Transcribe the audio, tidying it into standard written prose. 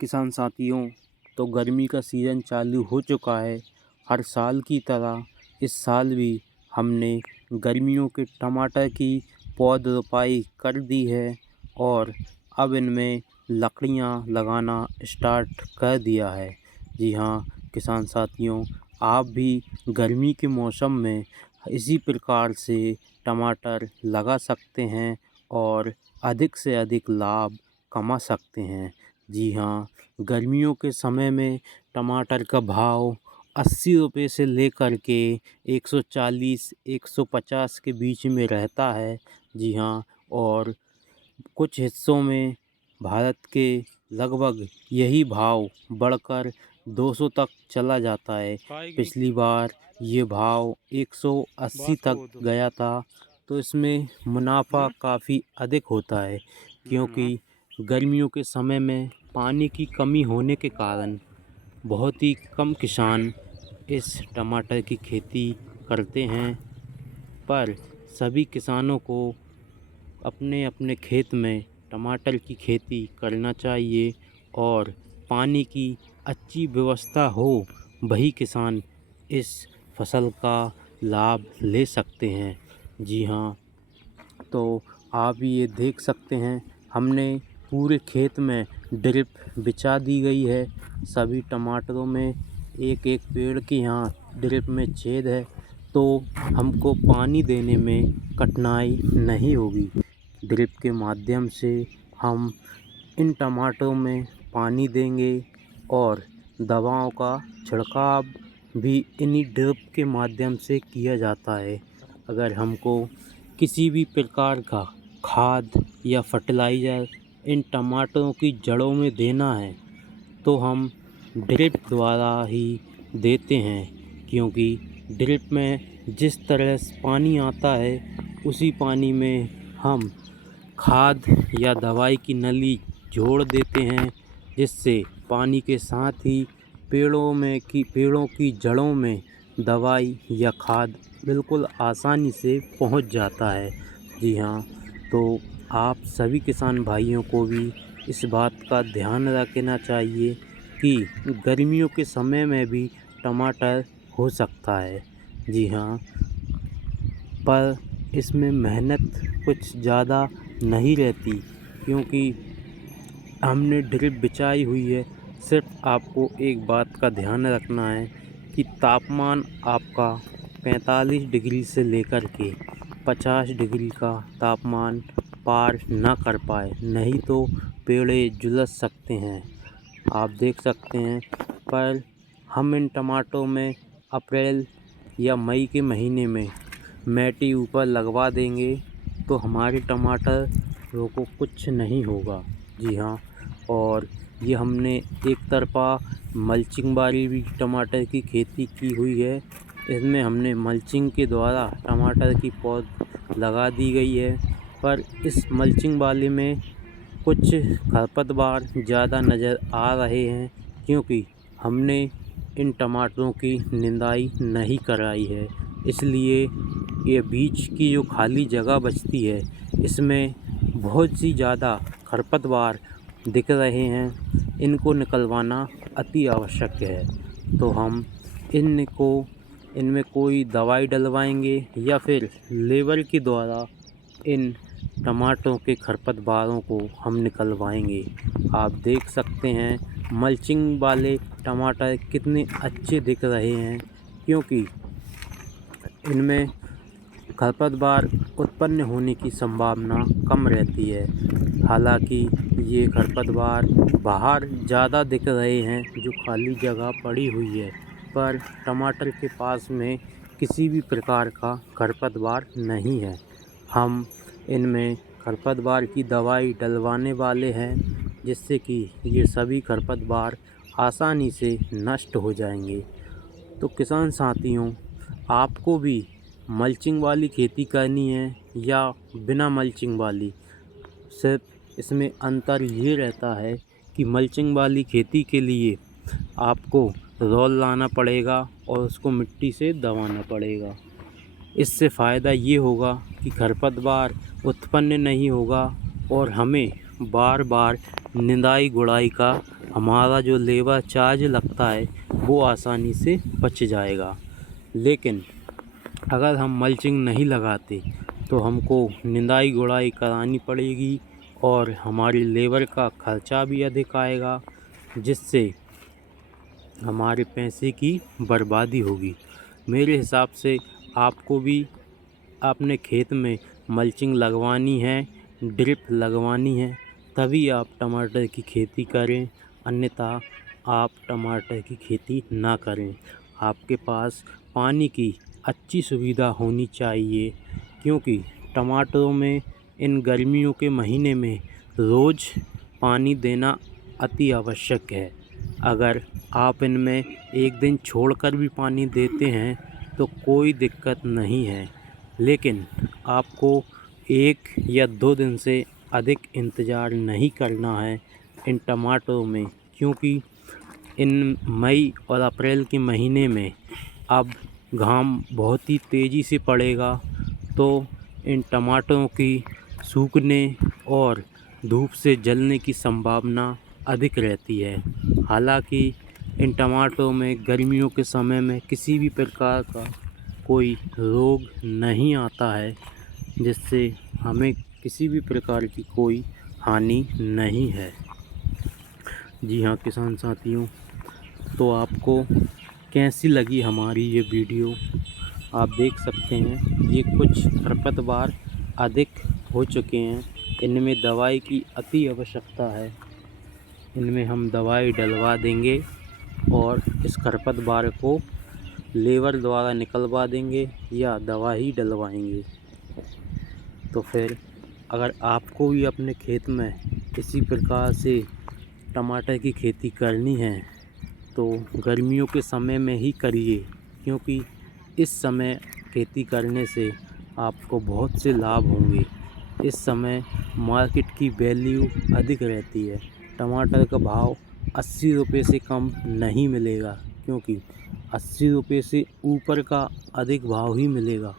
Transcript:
किसान साथियों, तो गर्मी का सीज़न चालू हो चुका है। हर साल की तरह इस साल भी हमने गर्मियों के टमाटर की पौध रोपाई कर दी है और अब इनमें लकड़ियां लगाना स्टार्ट कर दिया है। जी हाँ किसान साथियों, आप भी गर्मी के मौसम में इसी प्रकार से टमाटर लगा सकते हैं और अधिक से अधिक लाभ कमा सकते हैं। जी हाँ, गर्मियों के समय में टमाटर का भाव 80 रुपये से लेकर के 140-150 के बीच में रहता है। जी हाँ, और कुछ हिस्सों में भारत के लगभग यही भाव बढ़कर 200 तक चला जाता है। पिछली बार ये भाव 180 तक गया था, तो इसमें मुनाफा काफ़ी अधिक होता है, क्योंकि गर्मियों के समय में पानी की कमी होने के कारण बहुत ही कम किसान इस टमाटर की खेती करते हैं। पर सभी किसानों को अपने अपने खेत में टमाटर की खेती करना चाहिए और पानी की अच्छी व्यवस्था हो, वही किसान इस फसल का लाभ ले सकते हैं। जी हाँ, तो आप ये देख सकते हैं, हमने पूरे खेत में ड्रिप बिछा दी गई है। सभी टमाटरों में एक एक पेड़ के यहाँ ड्रिप में छेद है, तो हमको पानी देने में कठिनाई नहीं होगी। ड्रिप के माध्यम से हम इन टमाटरों में पानी देंगे और दवाओं का छिड़काव भी इन्हीं ड्रिप के माध्यम से किया जाता है। अगर हमको किसी भी प्रकार का खाद या फर्टिलाइज़र इन टमाटरों की जड़ों में देना है, तो हम ड्रिप द्वारा ही देते हैं, क्योंकि ड्रिप में जिस तरह से पानी आता है, उसी पानी में हम खाद या दवाई की नली जोड़ देते हैं, जिससे पानी के साथ ही पेड़ों की जड़ों में दवाई या खाद बिल्कुल आसानी से पहुंच जाता है। जी हाँ, तो आप सभी किसान भाइयों को भी इस बात का ध्यान रखना चाहिए कि गर्मियों के समय में भी टमाटर हो सकता है। जी हाँ, पर इसमें मेहनत कुछ ज़्यादा नहीं रहती, क्योंकि हमने ड्रिप बिछाई हुई है। सिर्फ आपको एक बात का ध्यान रखना है कि तापमान आपका 45 डिग्री से लेकर के 50 डिग्री का तापमान पार ना कर पाए, नहीं तो पेड़े झुलस सकते हैं। आप देख सकते हैं, पर हम इन टमाटरों में अप्रैल या मई के महीने में मैटी ऊपर लगवा देंगे, तो हमारे टमाटरों को कुछ नहीं होगा। जी हाँ, और ये हमने एक तरफ़ा मल्चिंग वाली भी टमाटर की खेती की हुई है। इसमें हमने मल्चिंग के द्वारा टमाटर की पौध लगा दी गई है, पर इस मल्चिंग वाले में कुछ खरपतवार ज़्यादा नज़र आ रहे हैं, क्योंकि हमने इन टमाटरों की निंदाई नहीं कराई है। इसलिए ये बीच की जो खाली जगह बचती है, इसमें बहुत सी ज़्यादा खरपतवार दिख रहे हैं। इनको निकलवाना अति आवश्यक है, तो हम इनमें कोई दवाई डलवाएंगे या फिर लेबर के द्वारा इन टमाटरों के खरपतवारों को हम निकलवाएंगे। आप देख सकते हैं, मल्चिंग वाले टमाटर कितने अच्छे दिख रहे हैं, क्योंकि इनमें खरपतवार उत्पन्न होने की संभावना कम रहती है। हालांकि ये खरपतवार बाहर ज़्यादा दिख रहे हैं, जो खाली जगह पड़ी हुई है, पर टमाटर के पास में किसी भी प्रकार का खरपतवार नहीं है। हम इनमें खरपतवार की दवाई डलवाने वाले हैं, जिससे कि ये सभी खरपतवार आसानी से नष्ट हो जाएंगे। तो किसान साथियों, आपको भी मल्चिंग वाली खेती करनी है या बिना मल्चिंग वाली, सिर्फ इसमें अंतर ये रहता है कि मल्चिंग वाली खेती के लिए आपको रोल लाना पड़ेगा और उसको मिट्टी से दबाना पड़ेगा। इससे फ़ायदा ये होगा कि खरपतवार उत्पन्न नहीं होगा और हमें बार बार निंदाई गुड़ाई का हमारा जो लेबर चार्ज लगता है वो आसानी से बच जाएगा। लेकिन अगर हम मल्चिंग नहीं लगाते तो हमको निंदाई गुड़ाई करानी पड़ेगी और हमारी लेबर का खर्चा भी अधिक आएगा, जिससे हमारे पैसे की बर्बादी होगी। मेरे हिसाब से आपको भी अपने खेत में मल्चिंग लगवानी है, ड्रिप लगवानी है, तभी आप टमाटर की खेती करें, अन्यथा आप टमाटर की खेती ना करें। आपके पास पानी की अच्छी सुविधा होनी चाहिए, क्योंकि टमाटरों में इन गर्मियों के महीने में रोज़ पानी देना अति आवश्यक है। अगर आप इनमें एक दिन छोड़कर भी पानी देते हैं तो कोई दिक्कत नहीं है, लेकिन आपको 1 या 2 दिन से अधिक इंतज़ार नहीं करना है इन टमाटरों में, क्योंकि इन मई और अप्रैल के महीने में अब घाम बहुत ही तेज़ी से पड़ेगा, तो इन टमाटरों की सूखने और धूप से जलने की संभावना अधिक रहती है। हालांकि इन टमाटरों में गर्मियों के समय में किसी भी प्रकार का कोई रोग नहीं आता है, जिससे हमें किसी भी प्रकार की कोई हानि नहीं है। जी हाँ किसान साथियों, तो आपको कैसी लगी हमारी ये वीडियो? आप देख सकते हैं ये कुछ खरपतवार अधिक हो चुके हैं, इनमें दवाई की अति आवश्यकता है। इनमें हम दवाई डलवा देंगे और इस खरपतवार को लेबर द्वारा निकलवा देंगे या दवा ही डलवाएंगे। तो फिर अगर आपको भी अपने खेत में इसी प्रकार से टमाटर की खेती करनी है तो गर्मियों के समय में ही करिए, क्योंकि इस समय खेती करने से आपको बहुत से लाभ होंगे। इस समय मार्केट की वैल्यू अधिक रहती है, टमाटर का भाव 80 रुपये से कम नहीं मिलेगा, क्योंकि 80 रुपये से ऊपर का अधिक भाव ही मिलेगा।